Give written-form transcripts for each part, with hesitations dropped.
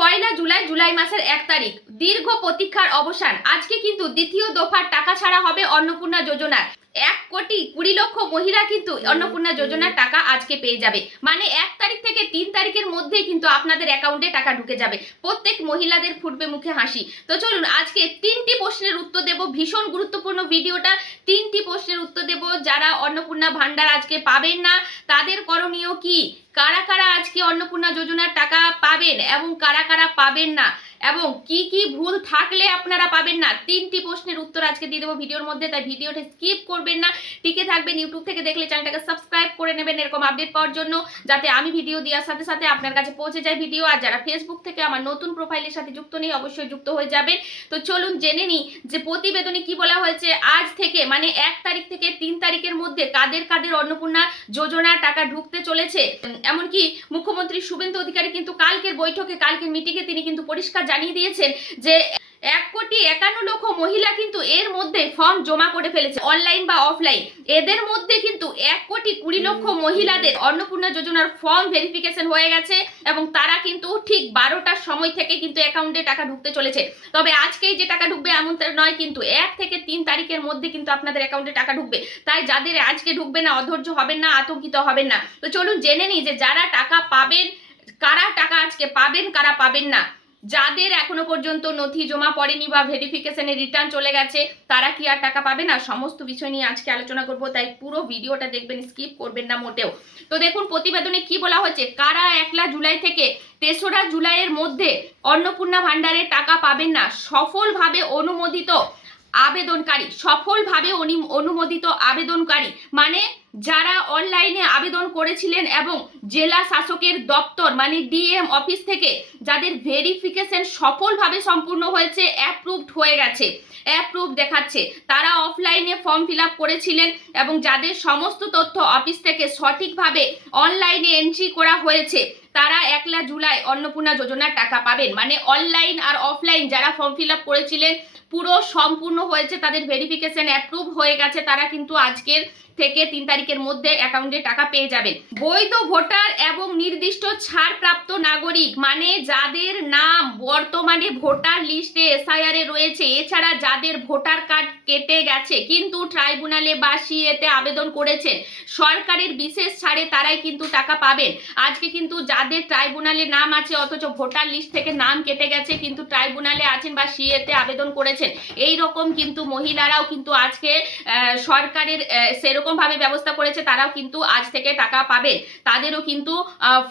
পয়লা জুলাই মাসের 1 তারিখ দীর্ঘ প্রতীক্ষার অবসান। আজকে কিন্তু দ্বিতীয় দফার টাকা ছাড়া হবে অন্নপূর্ণা যোজনা। 1,20,00,000 মহিলা কিন্তু অন্নপূর্ণা যোজনার টাকা আজকে পেয়ে যাবে। মানে 1 তারিখ থেকে 3 তারিখের মধ্যেই কিন্তু আপনাদের অ্যাকাউন্টে টাকা ঢুকে যাবে। প্রত্যেক মহিলাদের ফুটবে মুখে হাসি। তো চলুন আজকে 3টি প্রশ্নের উত্তর দেব। ভীষণ গুরুত্বপূর্ণ ভিডিওটা। 3টি প্রশ্নের উত্তর দেব। যারা অন্নপূর্ণা ভান্ডার আজকে পাবেন না তাদের করণীয় কি, কারা কারা আজকে অন্নপূর্ণা যোজনার টাকা পাবেন এবং কারা কারা পাবেন না, এবং কি কি ভুল থাকলে আপনারা পাবেন না, 3টি প্রশ্নের উত্তর আজকে দিয়ে দেবো ভিডিওর মধ্যে। তাই ভিডিওটা স্কিপ করবেন না, টিকে থাকবেন। ইউটিউব থেকে দেখলে চ্যানেলটাকে সাবস্ক্রাইব করে নেবেন এরকম আপডেট পাওয়ার জন্য, যাতে আমি ভিডিও দেওয়ার সাথে সাথে আপনার কাছে পৌঁছে যায় ভিডিও। আর যারা ফেসবুক থেকে আমার নতুন প্রোফাইলের সাথে যুক্ত নেই অবশ্যই যুক্ত হয়ে যাবেন। তো চলুন জেনে নিই যে প্রতিবেদনে কি বলা হয়েছে। আজ থেকে মানে 1 তারিখ থেকে 3 তারিখের মধ্যে কাদের কাদের অন্নপূর্ণা যোজনার টাকা ঢুকতে চলেছে। এমনকি মুখ্যমন্ত্রী শুভেন্দু অধিকারী কিন্তু কালকের বৈঠকে, কালকের মিটিংয়ে তিনি কিন্তু পরিষ্কার জানিয়ে দিয়েছেন যে 1,51,00,000 মহিলা কিন্তু এর মধ্যে ফর্ম জমা করে ফেলেছে, অনলাইন বা অফলাইন। এদের মধ্যে কিন্তু 1,20,00,000 মহিলাদের অন্নপূর্ণা যোজনার ফর্ম ভেরিফিকেশন হয়ে গেছে এবং তারা কিন্তু ঠিক 12টার সময় থেকে কিন্তু অ্যাকাউন্টে টাকা ঢুকতে চলেছে। তবে আজকেই যে টাকা ঢুকবে এমন নয়, কিন্তু 1 থেকে 3 তারিখের মধ্যে কিন্তু আপনাদের অ্যাকাউন্টে টাকা ঢুকবে। তাই যাদের আজকে ঢুকবে না অধৈর্য হবেন না, আতঙ্কিত হবেন না। তো চলুন জেনে নিই যে যারা টাকা পাবেন, কারা টাকা আজকে পাবেন, কারা পাবেন না। যাদের এখনো পর্যন্ত নথি জমা পড়েনি বা ভেরিফিকেশনে রিটার্ন চলে গেছে তারা কি আর টাকা পাবে না, সমস্ত বিষয় নিয়ে আজকে আলোচনা করব। তাই পুরো ভিডিওটা দেখবেন, স্কিপ করবেন না মোটেও। তো দেখুন প্রতিবেদনে কি বলা হয়েছে। কারা 1 জুলাই থেকে 3রা জুলাইয়ের মধ্যে অন্নপূর্ণা ভান্ডারের টাকা পাবেন না। সফলভাবে অনুমোদিত আবেদনকারী, সফলভাবে অনুমোদিত আবেদনকারী মানে যারা অনলাইনে আবেদন করেছিলেন এবং জেলা শাসকের দপ্তর মানে ডিএম অফিস থেকে যাদের ভেরিফিকেশন সফলভাবে সম্পূর্ণ হয়েছে, অ্যাপ্রুভড হয়ে গেছে, অ্যাপ্রুভ দেখাচ্ছে, তারা অফলাইনে ফর্ম ফিল আপ করেছিলেন এবং যাদের সমস্ত তথ্য অফিস থেকে সঠিকভাবে অনলাইনে এন্ট্রি করা হয়েছে তারা 1 জুলাই অন্নপূর্ণা যোজনার টাকা পাবেন। মানে অনলাইন আর অফলাইন যারা ফর্ম ফিল আপ করেছিলেন পুরো সম্পূর্ণ হয়েছে, তাদের ভেরিফিকেশন অ্যাপ্রুভ হয়ে গেছে, তারা কিন্তু আজকের থেকে 3 তারিখের মধ্যে অ্যাকাউন্টে টাকা পেয়ে যাবেন। বৈধ ভোটার এবং নির্দিষ্ট ছাড়প্রাপ্ত নাগরিক মানে যাদের নাম বর্তমানে ভোটার লিস্টে এসআইআর এ রয়েছে, এছাড়া যাদের ভোটার কার্ড কেটে গেছে কিন্তু ট্রাইব্যুনালে বা সিএতে আবেদন করেছেন সরকারের বিশেষ ছাড়ে, তারাই কিন্তু টাকা পাবেন। আজকে কিন্তু যাদের ট্রাইব্যুনালে নাম আছে অথচ ভোটার লিস্ট থেকে নাম কেটে গেছে কিন্তু ট্রাইব্যুনালে আছেন বা সিএতে আবেদন করেছেন, এই রকম কিন্তু মহিলারাও কিন্তু আজকে সরকারের সেরকম ভাবে ব্যবস্থা করেছে, তারাও কিন্তু আজ থেকে টাকা পাবে। তাদেরও কিন্তু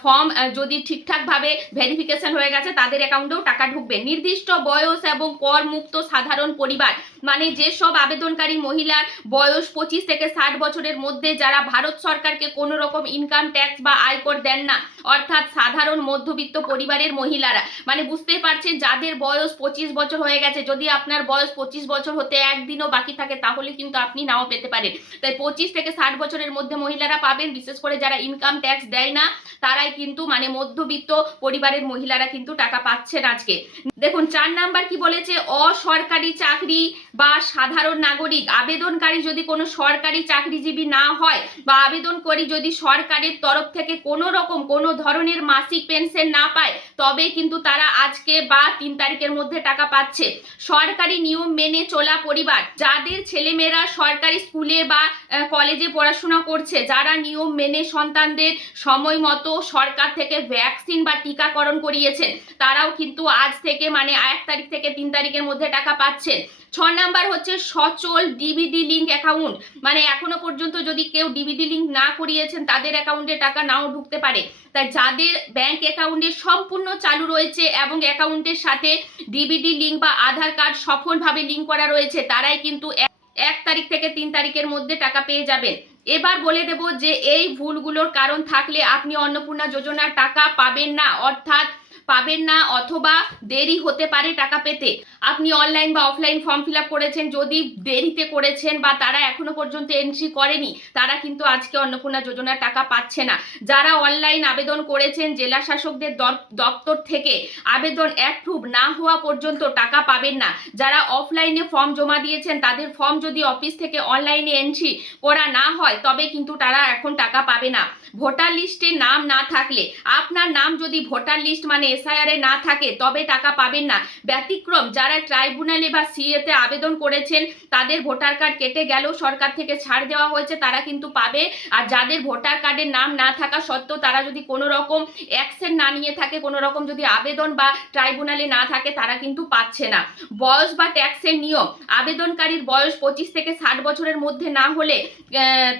ফর্ম যদি ঠিকঠাক ভাবে ভেরিফিকেশন হয়ে গেছে তাদের অ্যাকাউন্টেও টাকা ঢুকবে। নির্দিষ্ট বয়স এবং কর মুক্ত সাধারণ পরিবার মানে যেসব আবেদনকারী মহিলার বয়স 25 থেকে 60 বছরের মধ্যে, যারা ভারত সরকারকে কোনো রকম ইনকাম ট্যাক্স বা আয়কর দেন না, অর্থাৎ সাধারণ মধ্যবিত্ত পরিবারের মহিলারা, মানে বুঝতেই পারছেন যাদের বয়স 25 বছর হয়ে গেছে, যদি আপনার বয়স 25 বছর হতে একদিনও বাকি থাকে তাহলে কিন্তু আপনি নাও পেতে পারেন। তাই 25 থেকে 60 বছরের মধ্যে মহিলারা পাবেন। বিশেষ করে যারা ইনকাম ট্যাক্স দেয় না তারাই কিন্তু মানে মধ্যবিত্ত পরিবারের মহিলারা কিন্তু টাকা পাচ্ছেন আজকে। দেখুন 4 নাম্বার কি বলেছে। অসরকারি চাকরি বা সাধারণ নাগরিক আবেদনকারী যদি কোনো সরকারি চাকরিজীবী না হয় বা আবেদনকারী যদি সরকারের তরফ থেকে কোনো রকম কোনো ধরনের মাসিক পেনশন না পায় তবে কিন্তু তারা আজকে বা 3 তারিখের মধ্যে টাকা পাচ্ছে। সরকারি নিয়ম মেনে চলা পরিবার, যাদের ছেলেমেয়েরা সরকারি স্কুলে বা কলেজে পড়াশোনা করছে, যারা নিয়ম মেনে সন্তানদের সময় মতো সরকার থেকে ভ্যাকসিন বা টিকাকরণ করিয়েছেন তারাও কিন্তু আজ থেকে মানে 1 তারিখ থেকে 3 তারিখের মধ্যে টাকা পাচ্ছেন। 6 নাম্বার হচ্ছে সচল ডিবিডি লিঙ্ক অ্যাকাউন্ট, মানে এখনো পর্যন্ত যদি কেউ ডিবিডি লিঙ্ক না করিয়েছেন তাদের অ্যাকাউন্টে টাকা নাও ঢুকতে পারে। তাই যাদের ব্যাংক অ্যাকাউন্টে সম্পূর্ণ চালু রয়েছে এবং অ্যাকাউন্টের সাথে ডিবিডি লিঙ্ক বা আধার কার্ড সফলভাবে লিঙ্ক করা রয়েছে তারাই কিন্তু 1 তারিখ থেকে 3 তারিখের মধ্যে টাকা পেয়ে যাবেন। এবার বলে দেব যে এই ভুলগুলোর কারণ থাকলে আপনি অন্নপূর্ণা যোজনার টাকা পাবেন না, অর্থাৎ পাবেন না অথবা দেরি হতে পারে টাকা পেতে। আপনি অনলাইন বা অফলাইন ফর্ম ফিল আপ করেছেন, যদি দেরিতে করেছেন বা তারা এখনো পর্যন্ত এন্ট্রি করেনি তারা কিন্তু আজকে অন্নপূর্ণা যোজনার টাকা পাচ্ছে না। যারা অনলাইন আবেদন করেছেন জেলা শাসকদের দপ্তর থেকে আবেদন অ্যাপ্রুভ না হওয়া পর্যন্ত টাকা পাবেন না। যারা অফলাইনে ফর্ম জমা দিয়েছেন তাদের ফর্ম যদি অফিস থেকে অনলাইনে এন্ট্রি করা না হয় তবে কিন্তু তারা এখন টাকা পাবে না। ভোটার লিস্টে নাম না থাকলে, আপনার নাম যদি ভোটার লিস্ট মানে এসআইআর এ না থাকে তবে টাকা পাবেন না। ব্যতিক্রম যারা ট্রাইব্যুনালে বা সিএতে আবেদন করেছেন তাদের ভোটার কার্ড কেটে গেলেও সরকার থেকে ছাড় দেওয়া হয়েছে, তারা কিন্তু পাবে। আর যাদের ভোটার কার্ডের নাম না থাকা সত্ত্বেও তারা যদি কোনো রকম অ্যাকশন না নিয়ে থাকে, কোনো রকম যদি আবেদন বা ট্রাইব্যুনালে না থাকে, তারা কিন্তু পাচ্ছে না। বয়স বা ট্যাক্সের নিয়ম, আবেদনকারীর বয়স 25 থেকে 60 বছরের মধ্যে না হলে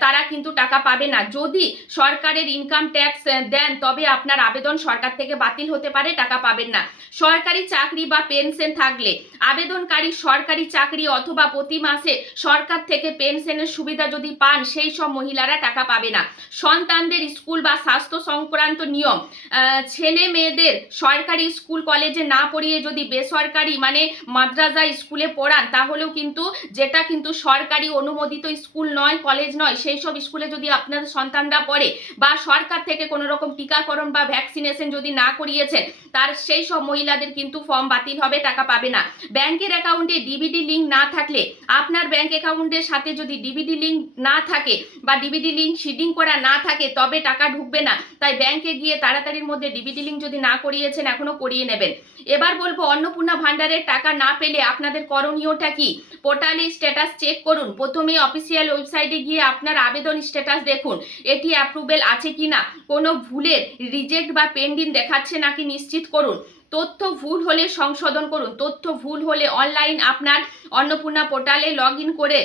তারা কিন্তু টাকা পাবে না। যদি সরকারের ইনকাম ট্যাক্স দেন তবে আপনার আবেদন সরকার থেকে বাতিল হতে পারে, টাকা পাবেন না। সরকারি চাকরি বা পেনশন থাকলে আবেদনকারী সরকারি চাকরি অথবা প্রতি মাসে সরকার থেকে পেনশনের সুবিধা যদি পান, সেই সব মহিলারা টাকা পাবে না। সন্তানদের স্কুল বা স্বাস্থ্য সংক্রান্ত নিয়ম, ছেলে মেয়েদের সরকারি স্কুল কলেজে না পড়িয়ে যদি বেসরকারি মানে মাদ্রাসা স্কুলে পড়ান, তাহলেও কিন্তু যেটা কিন্তু সরকারি অনুমোদিত স্কুল নয়, কলেজ নয়, সেই সব স্কুলে যদি আপনাদের সন্তানরা পড়ে বা সরকার থেকে কোনো রকম টিকাকরণ বা ভ্যাকসিনেশন যদি না করিয়েছেন, তার সেই সব মহিলাদের কিন্তু ফর্ম বাতিল হবে, টাকা পাবে না। ব্যাংকের অ্যাকাউন্টে ডিবিটি লিঙ্ক না থাকলে, আপনার ব্যাংক অ্যাকাউন্টের সাথে যদি ডিবিটি লিঙ্ক না থাকে বা ডিবিটি লিঙ্ক সিডিং করা না থাকে তবে টাকা ঢুকবে না। তাই ব্যাংকে গিয়ে তাড়াতাড়ির মধ্যে ডিবিটি লিঙ্ক যদি না করিয়েছেন এখনো করিয়ে নেবেন। এবার বলবো অন্নপূর্ণা ভান্ডারের টাকা না পেলে আপনাদের করণীয়টা কি। পোর্টালে স্ট্যাটাস চেক করুন। প্রথমে অফিসিয়াল ওয়েবসাইটে গিয়ে আপনার আবেদন স্ট্যাটাস দেখুন, এটি অ্যাপ্রুভেল আছে কিনা, কোনো ভুলের রিজেক্ট বা পেন্ডিং দেখাচ্ছে নাকি নিশ্চিত করুন। তথ্য ভুল হলে সংশোধন করুন। তথ্য ভুল হলে অনলাইন আপনার অন্নপূর্ণা পোর্টালে লগ ইন করে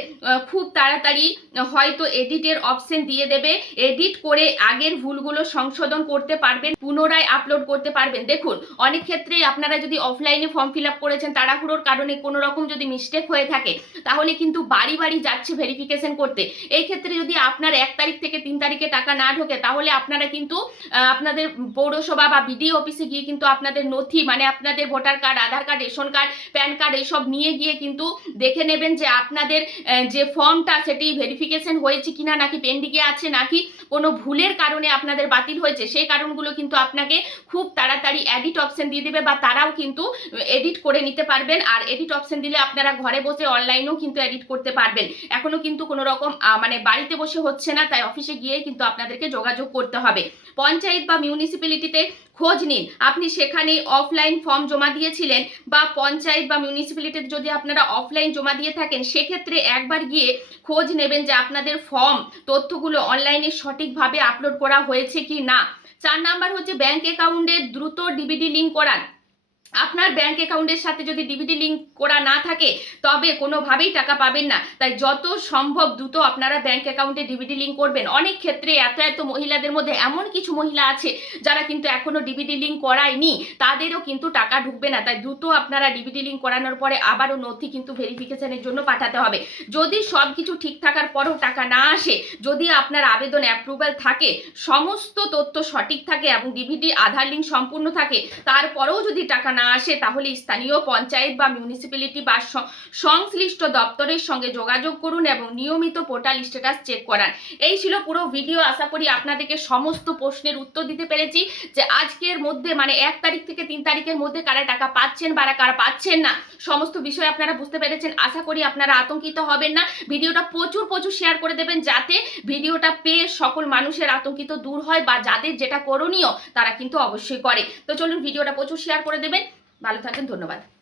খুব তাড়াতাড়ি হয়তো এডিটের অপশন দিয়ে দেবে, এডিট করে আগের ভুলগুলো সংশোধন করতে পারবেন, পুনরায় আপলোড করতে পারবেন। দেখুন অনেক ক্ষেত্রেই আপনারা যদি অফলাইনে ফর্ম ফিল আপ করেছেন, তাড়াহুড়োর কারণে কোনো রকম যদি মিস্টেক হয়ে থাকে, তাহলে কিন্তু বাড়ি বাড়ি যাচ্ছে ভেরিফিকেশন করতে। এই ক্ষেত্রে যদি আপনার 1 তারিখ থেকে 3 তারিখে টাকা না ঢোকে, তাহলে আপনারা কিন্তু আপনাদের পৌরসভা বা বিডিও অফিসে গিয়ে কিন্তু আপনাদের নথি মানে আপনাদের voter card, Aadhaar card, ration card, PAN card এইসব নিয়ে গিয়ে কিন্তু দেখে নেবেন যে আপনাদের যে ফর্মটা সেটি ভেরিফিকেশন হয়েছে কিনা, নাকি পেন্ডিংয়ে আছে, নাকি কোনো ভুলের কারণে আপনাদের বাতিল হয়েছে। সেই কারণগুলো কিন্তু আপনাকে খুব তাড়াতাড়ি এডিট অপশন দিয়ে দেবে বা তারাও কিন্তু এডিট করে নিতে পারবেন। আর এডিট অপশন দিলে আপনারা ঘরে বসে অনলাইনেও কিন্তু এডিট করতে পারবেন। এখনো কিন্তু কোনো রকম মানে বাড়িতে বসে হচ্ছে না, তাই অফিসে গিয়ে কিন্তু আপনাদেরকে যোগাযোগ করতে হবে। পঞ্চায়েত বা মিউনিসিপ্যালিটিতে খোঁজ নিন, আপনি সেখানে অফলাইন ফর্ম জমা দিয়েছিলেন বা পঞ্চায়েত বা মিউনিসিপ্যালিটিতে যদি আপনারা অফলাইন জমা দিয়ে থাকেন, সেক্ষেত্রে একবার গিয়ে খোঁজ নেবেন যে আপনাদের ফর্ম তথ্যগুলো অনলাইনে সঠিকভাবে আপলোড করা হয়েছে কি না। 4 নাম্বার হচ্ছে ব্যাংক অ্যাকাউন্টের দ্রুত ডিবিটি লিঙ্ক করান। আপনার ব্যাংক অ্যাকাউন্টের সাথে যদি ডিবিটি লিঙ্ক করা না থাকে তবে কোনোভাবেই টাকা পাবেন না। তাই যত সম্ভব দ্রুত আপনারা ব্যাংক অ্যাকাউন্টে ডিবিটি লিঙ্ক করবেন। অনেক ক্ষেত্রে এত মহিলাদের মধ্যে এমন কিছু মহিলা আছে যারা কিন্তু এখনো ডিবিটি লিঙ্ক করায়নি, তাদেরও কিন্তু টাকা ঢুকবে না। তাই দ্রুত আপনারা ডিবিটি লিঙ্ক করানোর পরে আবারও নথি কিন্তু ভেরিফিকেশনের জন্য পাঠাতে হবে। যদি সব কিছু ঠিক থাকার পরেও টাকা না আসে, যদি আপনার আবেদন অ্যাপ্রুভাল থাকে, সমস্ত তথ্য সঠিক থাকে এবং ডিবিটি আধার লিঙ্ক সম্পূর্ণ থাকে, তারপরেও যদি টাকা না আসে, তাহলে স্থানীয় পঞ্চায়েত বা মিউনিসিপ্যালিটি বা সংশ্লিষ্ট দপ্তরের সঙ্গে যোগাযোগ করুন এবং নিয়মিত পোর্টাল স্ট্যাটাস চেক করান। এই ছিল পুরো ভিডিও। আশা করি আপনাদেরকে সমস্ত প্রশ্নের উত্তর দিতে পেরেছি যে আজকের মধ্যে মানে 1 তারিখ থেকে 3 তারিখের মধ্যে কারা টাকা পাচ্ছেন বা কারা পাচ্ছেন না, সমস্ত বিষয় আপনারা বুঝতে পেরেছেন। আশা করি আপনারা আতঙ্কিত হবেন না। ভিডিওটা প্রচুর শেয়ার করে দেবেন যাতে ভিডিওটা পেয়ে সকল মানুষের আতঙ্কিত দূর হয় বা যাদের যেটা করণীয় তারা কিন্তু অবশ্যই করে। তো চলুন ভিডিওটা প্রচুর শেয়ার করে দেবেন। ভালো থাকেন, ধন্যবাদ।